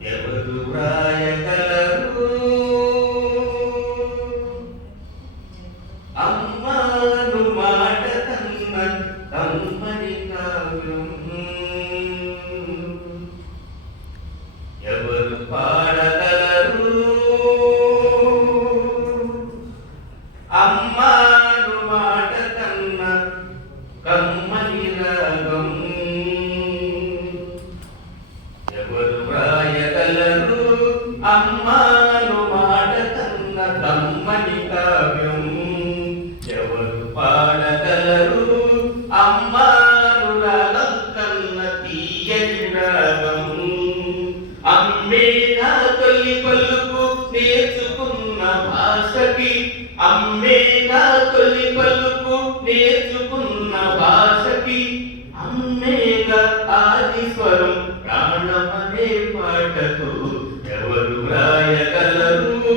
ఎవరు వ్రాయగలరు అమ్మాను మాట కన్న కమ్మని కావ్యం ఎవరు పాడగలరు అమ్మాను మాట కన్న కమ్మని రాగం ఎవరు వ్రాయగలరు అమ్మాను మాట కన్న కమ్మని కావ్యం ఎవరు పాడగలరు అమ్మాను రాగం కన్న తీయని రాగం అమ్మేగా తొలి పలుకు నేర్చుకున్న భాషకి అమ్మేగా తొలి పలుకు నేర్చుకున్న భాషకి అమ్మేగా ఆది స్వరం ప్రాణమనే పాటకు ఎవరు వ్రాయగలరు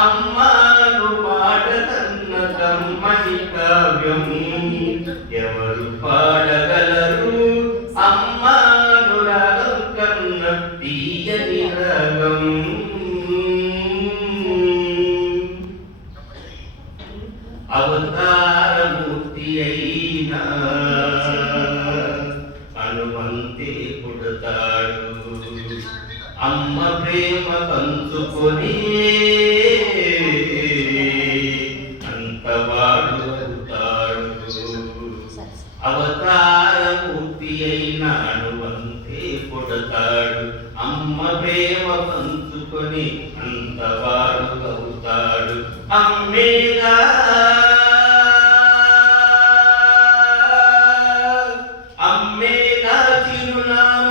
అమ్మాను మాట కన్న కమ్మని కావ్యం ఎవరు పాడగలరు అమ్మాను రాగం కన్న తీయని రాగం అవతారమూర్తి అయినా హనుమంతే పుడతాడు అమ్మ ప్రేమ పంచుకొని అంతవాడు అవుతాడు అవతారమూర్తి అయినా హనుమంతే పుడతాడు అమ్మ ప్రేమ పంచుకొని అంతవాడు అవుతాడు అమ్మేగా అమ్మేగా చిరునామ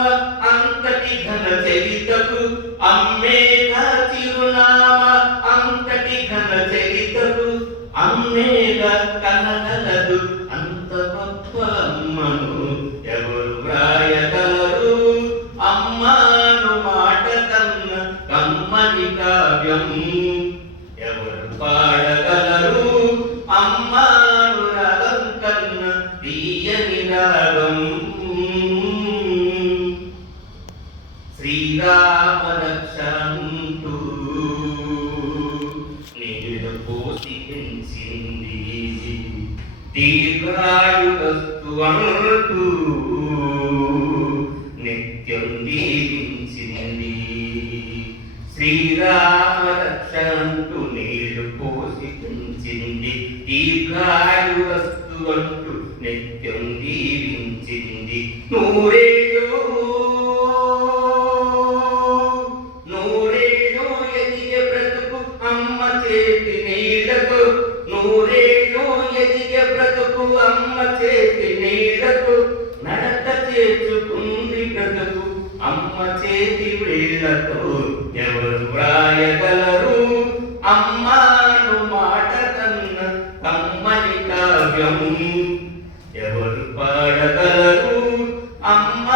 అంతటి ఘన చరితకు అమ్మేగా చిరునామ అంతటి ఘన చరితకు అమ్మేగా కనగలదు అంత గొప్ప అమ్మను ఎవరు వ్రాయగలరు అమ్మాను మాట కన్న కమ్మని కావ్యం ఎవరు పాడగలరు అమ్మాను రాగం కన్న తీయని రాగం శ్రీరామ రక్షంటూ నీరు పోసి పెంచింది దీర్ఘాయురస్తు అంటూ నిత్యం దీవించింది శ్రీరామ రక్షంటూ నీరు పోసి పెంచింది దీర్ఘాయురస్తు అంటూ నిత్యం దీవించింది నూరేళ్ళు నూరేళ్ళు ఎదిగే బ్రతుకు అమ్మ చేతి నీళ్లకు నూరేళ్ళు ఎదిగే బ్రతుకు అమ్మ చేతి నీళ్లకు నడక చేర్చుకుంది బ్రతుకు అమ్మ చేతి వేళ్లతో ఎవరు వ్రాయగలరు అమ్మాను మాట కన్న కమ్మని కావ్యం ఎవరు పాడగలరు అమ్మ